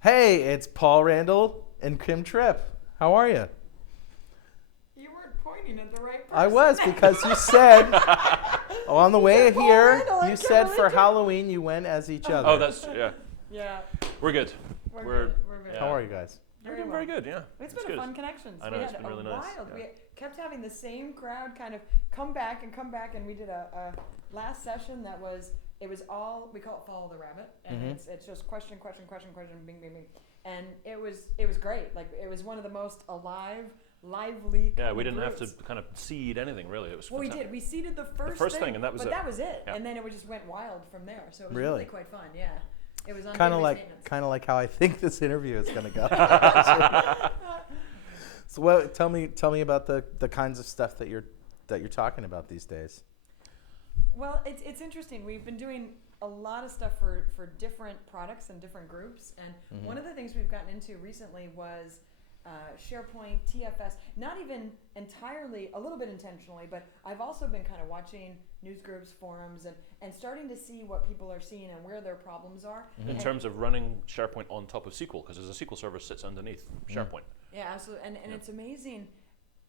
Hey, it's Paul Randal and Kim Tripp. How are you? You weren't pointing at the right person. I was because you said on the way Paul here, Randal and you said Kimberly for Tripp. Halloween you went as each other. Oh, that's yeah. Yeah. We're good. We're We're- good. We're good. yeah. How are you guys? We're doing very good. Yeah. It's It's been good. a fun connections. I know, we it's had been really a nice, wild. yeah. We kept having the same crowd kind of come back, and we did a last session that was all we call it follow the rabbit, and it's just question, bing, bing, bing, and it was great. Like it was one of the most lively. Yeah, kind we of didn't have groups. to kind of seed anything really. It was. Well, we fantastic. did. We seeded the first thing, and that was but it. that was it. Yeah. And then it just went wild from there. So it was Really? really quite fun. Yeah. It was on Kind of database like maintenance. how I think this interview is going to go. So, tell me about the kinds of stuff that you're talking about these days. Well, it's interesting. We've been doing a lot of stuff for different products and different groups. And one of the things we've gotten into recently was SharePoint, TFS, not even entirely, a little bit intentionally, but I've also been kind of watching news groups, forums, and starting to see what people are seeing and where their problems are. In terms of running SharePoint on top of SQL, because there's a SQL server sits underneath SharePoint. Yeah, absolutely. And it's amazing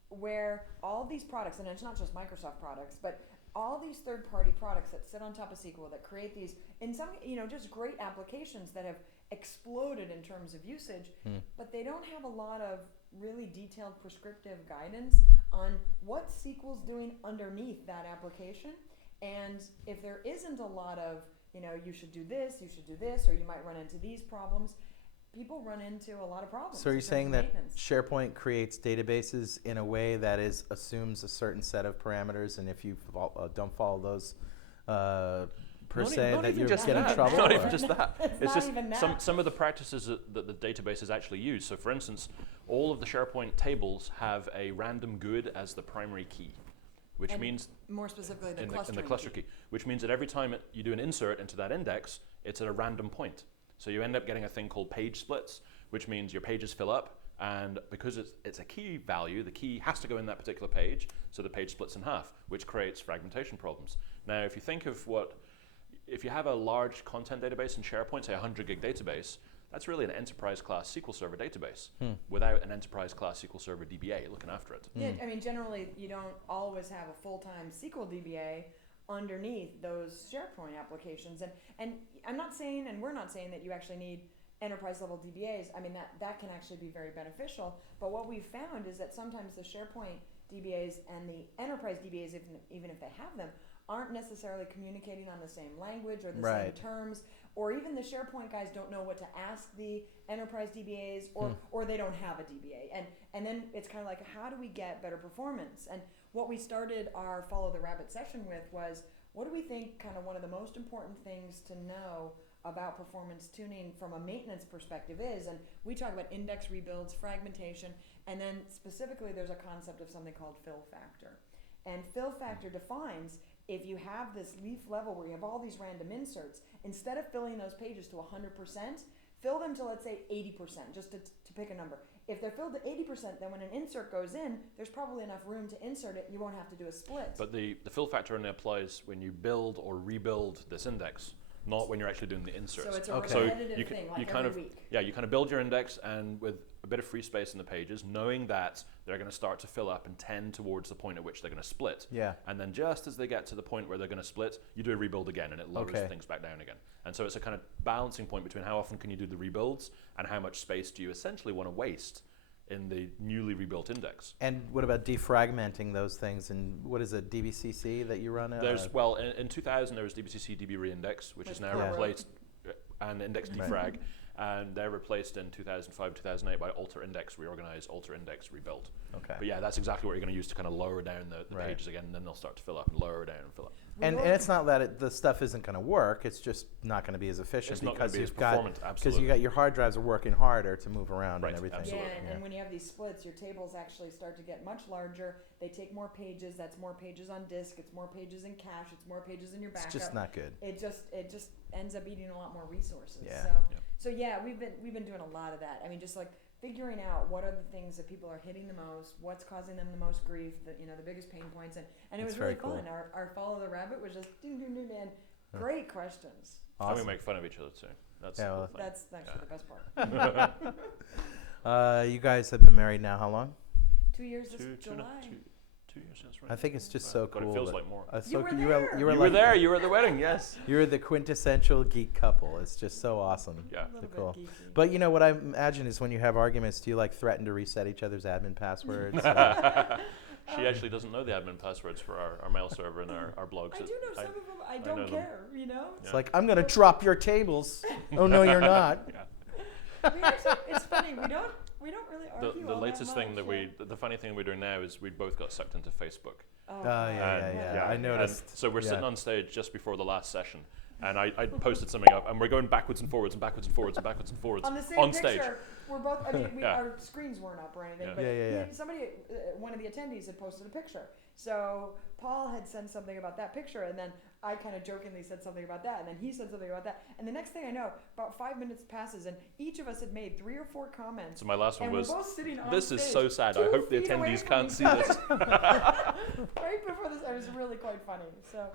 where all these products, and it's not just Microsoft products, but all these third-party products that sit on top of SQL that create these, in some, just great applications that have exploded in terms of usage, but they don't have a lot of really detailed prescriptive guidance on what SQL's doing underneath that application. And if there isn't a lot of, you should do this, or you might run into these problems, people run into a lot of problems. So are you in terms saying of that maintenance. SharePoint creates databases in a way that assumes a certain set of parameters, and if you don't follow those per se, Not that even you're just getting in that. trouble? Not or- even just that. It's It's not just even that. some of the practices that the databases actually use. So, for instance, all of the SharePoint tables have a random GUID as the primary key, which And means more specifically the in clustering the cluster key, which means that every time you do an insert into that index, it's at a random point. So you end up getting a thing called page splits, which means your pages fill up, and because it's a key value, the key has to go in that particular page, so the page splits in half, which creates fragmentation problems. Now, if you think of if you have a large content database in SharePoint, say a 100 gig database, that's really an enterprise class SQL Server database without an enterprise class SQL Server DBA looking after it. Yeah, I mean, generally, you don't always have a full-time SQL DBA underneath those SharePoint applications. And I'm not saying, and we're not saying that you actually need enterprise-level DBAs. I mean, that can actually be very beneficial. But what we've found is that sometimes the SharePoint DBAs and the enterprise DBAs, even if they have them, aren't necessarily communicating on the same language or the same terms, or even the SharePoint guys don't know what to ask the enterprise DBAs, or they don't have a DBA. And then it's kind of like, how do we get better performance? And what we started our Follow the Rabbit session with was, what do we think kind of one of the most important things to know about performance tuning from a maintenance perspective is? And we talk about index rebuilds, fragmentation, and then specifically there's a concept of something called fill factor. And fill factor defines if you have this leaf level where you have all these random inserts, instead of filling those pages to 100%, fill them to, let's say, 80%, just to pick a number. If they're filled to 80%, then when an insert goes in, there's probably enough room to insert it. You won't have to do a split. But the fill factor only applies when you build or rebuild this index, not when you're actually doing the inserts. So it's a Okay. repetitive thing, like every week. Yeah, you kind of build your index, and with a bit of free space in the pages, knowing that they're going to start to fill up and tend towards the point at which they're going to split. Yeah. And then just as they get to the point where they're going to split, you do a rebuild again, and it lowers things back down again. And so it's a kind of balancing point between how often can you do the rebuilds and how much space do you essentially want to waste in the newly rebuilt index. And what about defragmenting those things? And what is it, DBCC that you run? In 2000 there was DBCC DB reindex, which is now replaced, and index defrag, and they're replaced in 2005, 2008 by alter index reorganize, alter index rebuild. Okay. But yeah, that's exactly what you're going to use to kind of lower down the pages again, and then they'll start to fill up and lower down and fill up. And it's not that the stuff isn't going to work. It's just not going to be as efficient It's not going because to be as you've got performant, absolutely. you got your hard drives are working harder to move around Right, and everything. absolutely. Yeah, and when you have these splits, your tables actually start to get much larger. They take more pages. That's more pages on disk. It's more pages in cache. It's more pages in your backup. It's just not good. It just ends up eating a lot more resources. Yeah. So yeah, we've been doing a lot of that. I mean, just like figuring out what are the things that people are hitting the most, what's causing them the most grief, the biggest pain points, and it was really fun. Cool. Our Follow the Rabbit was just and Great questions. And Awesome. we make fun of each other too. That's Yeah, the well, cool thing. That's actually the best part. You guys have been married now how long? 2 years this Two July. years, that's right. I think it's just so But cool. it feels that- like more. You were you there. You were like there. You were at the wedding. Yes. You're the quintessential geek couple. It's just so awesome. Yeah. A little Cool. bit geeky. But you know what I imagine is when you have arguments, do you like threaten to reset each other's admin passwords? She actually doesn't know the admin passwords for our mail server and our blogs. I do know some of them. I know don't them. care. You know. It's like, I'm going to drop your tables. Oh, no, you're not. Yeah. We actually, it's funny. We don't really argue. The all latest that thing that much, the funny thing we're doing now is we both got sucked into Facebook. Oh, yeah. I And noticed. so we're sitting Yeah. on stage just before the last session, and I posted something up, and we're going backwards and forwards and backwards and forwards and backwards and forwards On the same on picture, stage. we're both. I mean, Yeah. our screens weren't up or anything, Yeah. but Yeah. somebody, one of the attendees, had posted a picture. So Paul had sent something about that picture, and then I kind of jokingly said something about that, and then he said something about that, and the next thing I know, about 5 minutes passes, and each of us had made 3 or 4 comments. So my last one And was, we're both sitting on "This is stage, so sad. I 2 hope the feet away attendees from can't each see other." this." Right before this, it was really quite funny. So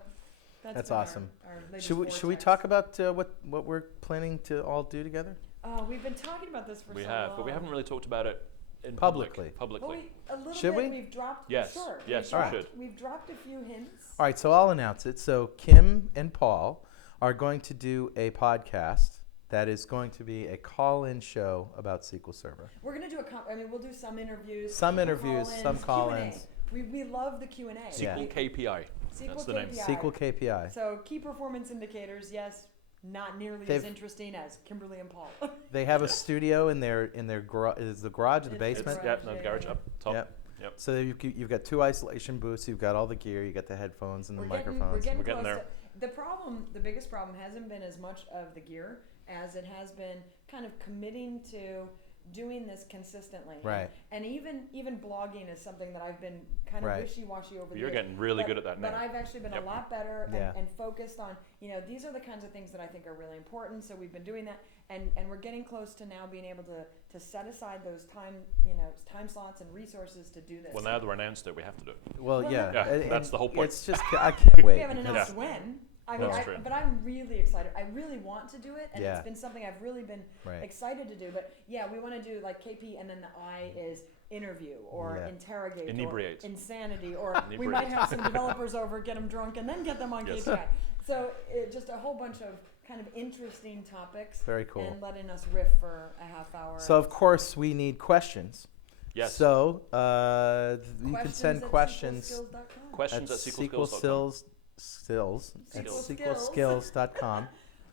That's been awesome. Our latest Should we vortex. talk about what we're planning to all do together? We've been talking about this for We so have, long. but we haven't really talked about it in Publicly. Publicly. Well, a little Should bit. we? We've dropped. Yes. Sure. Yes, we've we dropped, should. We've dropped a few hints. All right, so I'll announce it. So Kim and Paul are going to do a podcast that is going to be a call-in show about SQL Server. We're gonna do we'll do some interviews. Some people interviews, call-ins, some Q&A. call-ins. We love the Q&A. Yeah. SQL KPI. SQL That's the name. KPI. SQL KPI. So key performance indicators, yes, not nearly as They've- interesting as Kimberly and Paul. They have a studio in their garage. Is the garage or the It's the basement? garage. The garage up top. Yep. Yep. So you've got 2 isolation booths. You've got all the gear. You got the headphones and the We're microphones. getting We're getting close there. the biggest problem hasn't been as much of the gear as it has been kind of committing to doing this consistently. Right. And even blogging is something that I've been kind of Right. wishy-washy over the You're years. getting really But- good at that now. But I've actually been Yep. a lot better and, Yeah. and focused on, these are the kinds of things that I think are really important. So we've been doing that, and we're getting close to now being able to set aside those time slots and resources to do this. Well, now that we're announced it, we have to do it. Well, Well, yeah. Yeah, and- that's the whole point. It's just I can't wait. we haven't announced Yeah. when. I mean, That's true. but I'm really excited. I really want to do it, and Yeah. it's been something I've really been Right. excited to do. But yeah, we want to do like KP, and then the I is interview or Yeah. interrogate Inebriate. or insanity, or we might Inebriate. have some developers over, get them drunk, and then get them on Yes. KPI. So just a whole bunch of kind of interesting topics. Very cool. And letting us riff for a half hour. So of course we need questions. Yes. So you can send questions SQLskills.com. Questions at SQLskills.com. at SQL SQLskills.com.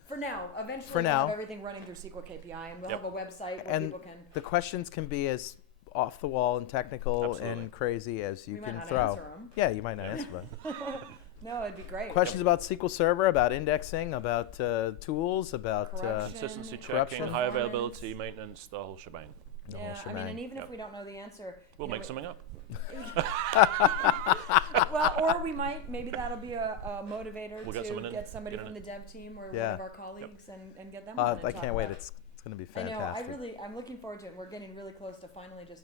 For now, eventually For we'll now. have everything running through SQL KPI, and we'll Yep. have a website where And people can. the questions can be as off the wall and technical Absolutely. and crazy as you we can might not throw. answer them. Yeah, you might not answer them. No, it'd be great. Questions about SQL Server, about indexing, about tools, about Corruption. Consistency Corruption. checking, high Performance. availability, maintenance, the whole shebang. the Yeah, whole I mean, and shebang. even Yep. if we don't know the answer, We'll you know, make something up. Well, or we might. Maybe that'll be a motivator We'll to get someone in, get somebody get from in. the dev team or Yeah. one of our colleagues and get them on and I talk can't wait. about it. It's going to be I know. fantastic. I'm looking forward to it. We're getting really close to finally just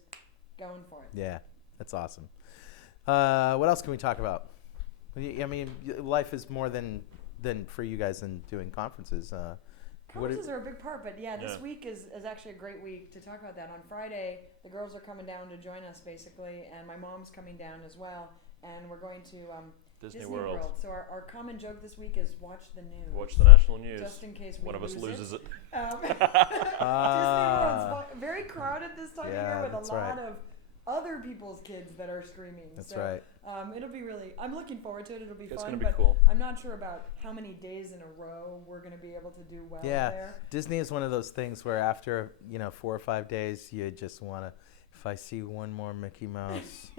going for it. Yeah, that's awesome. What else can we talk about? I mean, life is more than for you guys than doing conferences. Conferences are a big part, but yeah, this Yeah. week is actually a great week to talk about that. On Friday, the girls are coming down to join us basically, and my mom's coming down as well, and we're going to Disney World. So our common joke this week is watch the news. Watch the national news. Just in case we One of us lose loses it. Disney Ah, World's very crowded this time Yeah, of year with that's a lot right. of other people's kids that are screaming. that's so, right. It'll be really. I'm looking forward to it. It'll be It's fun. going to be but cool. I'm not sure about how many days in a row we're going to be able to do well Yeah. there. Disney is one of those things where after 4 or 5 days, you just want to. If I see one more Mickey Mouse,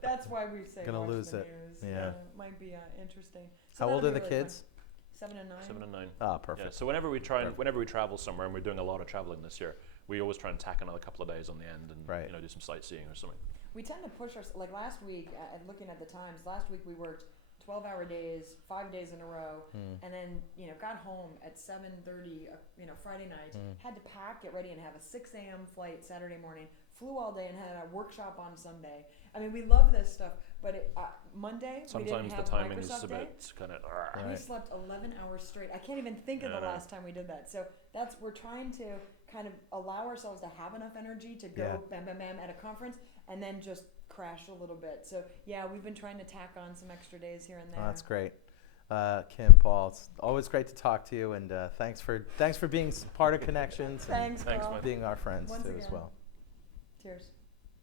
That's why we say Gonna watch lose the it. news. Yeah. Might be interesting. So how that'll old be are the really fun. kids? 7 and 9. 7 and 9. Ah, Yeah, perfect. so whenever we Perfect. whenever we travel somewhere, and we're doing a lot of traveling this year, we always try and tack another couple of days on the end and Right. do some sightseeing or something. We tend to push us like last week. Looking at the times, last week we worked 12-hour days, 5 days in a row, and then got home at 7:30. Friday night, had to pack, get ready, and have a 6 a.m. flight Saturday morning. Flew all day and had a workshop on Sunday. I mean, we love this stuff, but Monday, we Sometimes didn't the have timing is Microsoft a Day. bit kind of. We Right. slept 11 hours straight. I can't even think of Yeah, the I know. last time we did that. So we're trying to kind of allow ourselves to have enough energy to go Yeah. bam, bam, bam at a conference and then just crash a little bit. So yeah, we've been trying to tack on some extra days here and there. Oh, that's great. Kim, Paul, it's always great to talk to you, and thanks for being part of Connections Thanks, Thanks, Carl. Mike. and being our friends Once too as again. well. Cheers.